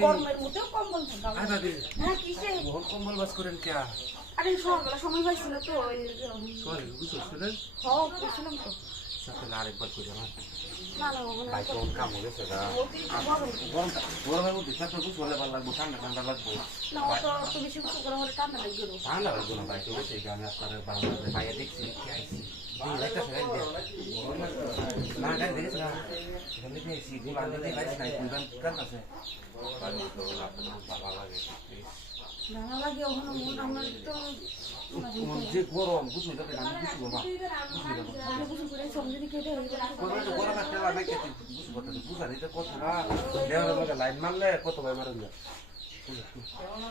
গরমের মধ্যেও কম্বল ঠান্ডা আয় ভাবি হ্যাঁ কিসে মোহন কম্বল বাস করেন কে আরে সকালে সময় পাইছিল তো ওই সরি বুঝছিলেন হ্যাঁ বুঝছিলাম তো সকালে আরেকবার করে আমার না না ওখানে ভাই কোন কাম হয়ে গেছে গা গরম গরমের মধ্যে থাকতে বুঝ হলে ভালো লাগবো ঠান্ডা ঠান্ডা লাগবো না অত বেশি কিছু গরম হলে ঠান্ডা লাগবে না ঠান্ডা লাগবো না ভাই তো সেই গানে আপনার বাংলাদেশে ভাইয়া দেখছি কি আইছি না গাড়ি দেখেছ না এখানে পেয়েছি ঘুম আনতে দিয়ে পাইছি না কোনখান কান আছে ভালো লাগে ভালো লাগে ওখানে মন আমার তো যে গরম বুঝুন যাবে আমি বুঝবো বাবা বুঝু করে সমঝে দিকে দে গরম একটা লাগে কেটে বুঝবো তো বুঝা দিতে কত না দেওয়ার মধ্যে লাইন মারলে কত ভাই মারেন না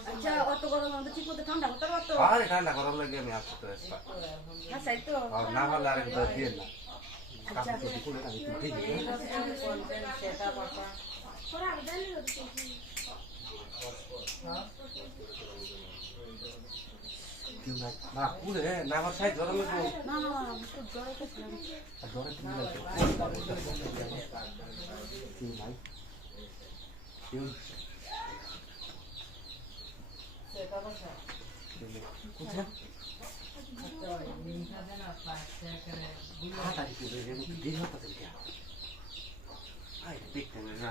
আচ্ছা অত গরম আমাদের ঠিক মতো ঠান্ডা করতে পারতো আরে ঠান্ডা গরম লাগে আমি আসতে তো আচ্ছা এই তো না হলে আরেকবার দিয়ে না কাপড় চোপড় খুলে আমি একটু দিয়ে দিই না খুলে না আমার সাইড গরম লাগবে না না তো জ্বর এসেছিল জ্বরে তুমি লাগবে কি নাই কোথায়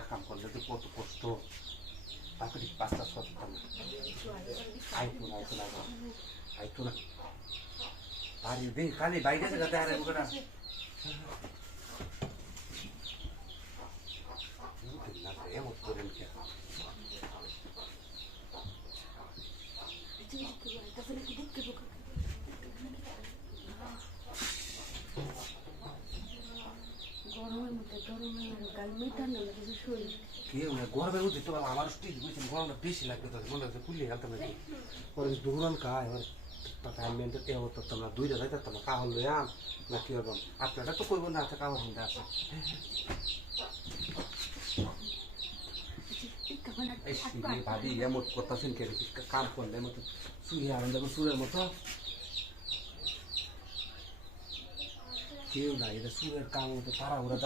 কাম করলে তো কত কষ্ট প্রাকৃতিক পাঁচটা সচেতন আইতো না আইতো না আইতো না বাড়ি বে খালি বাইরে যাতে আর এগুলো না এমন করেন কে গরমের মধ্যে গরমে গাল ঠান্ডা লাগে শরীর কেউ না গরমের মধ্যে তো আমার স্টিল বুঝছি গরমটা বেশি লাগবে তো মনে হচ্ছে কুলিয়ে গেলতাম নাকি পরে দৌড়ান খায় মেনটা কে হতো তোমরা দুইটা যাইতে তোমরা কাহল লই আম না কি হবে আপনারা তো করবো না আছে কাহল হিন্দা আছে এই ভাবি এমন করতেছেন কে কাম করলে মতো সুরে আরাম যাবো সুরের মতো কেউ না এটা সুরের কাম মতো তারা ওরা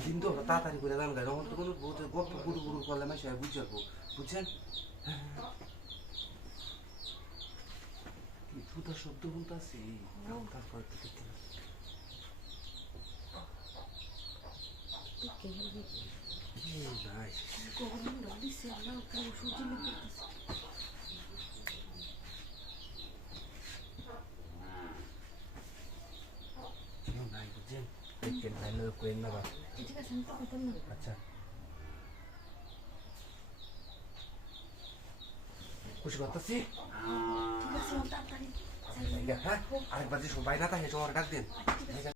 দিন তো তাড়াতাড়ি করে দাম গাই আমার তো কোনো গল্প গুরু গুরু করলে মাসে বুঝে যাবো বুঝছেন কি ফুটার শব্দ শুনতেছি তারপর তো দেখতে নাই বুঝছেন দেখছেন ভাই লোক করেন না বা ঠিক আছে আমি তো কইতাম না আচ্ছা খুশি করতেছি ঠিক আছে তাড়াতাড়ি হ্যাঁ আরেকবার যে সবাই না থাকে তোমার ডাক দেন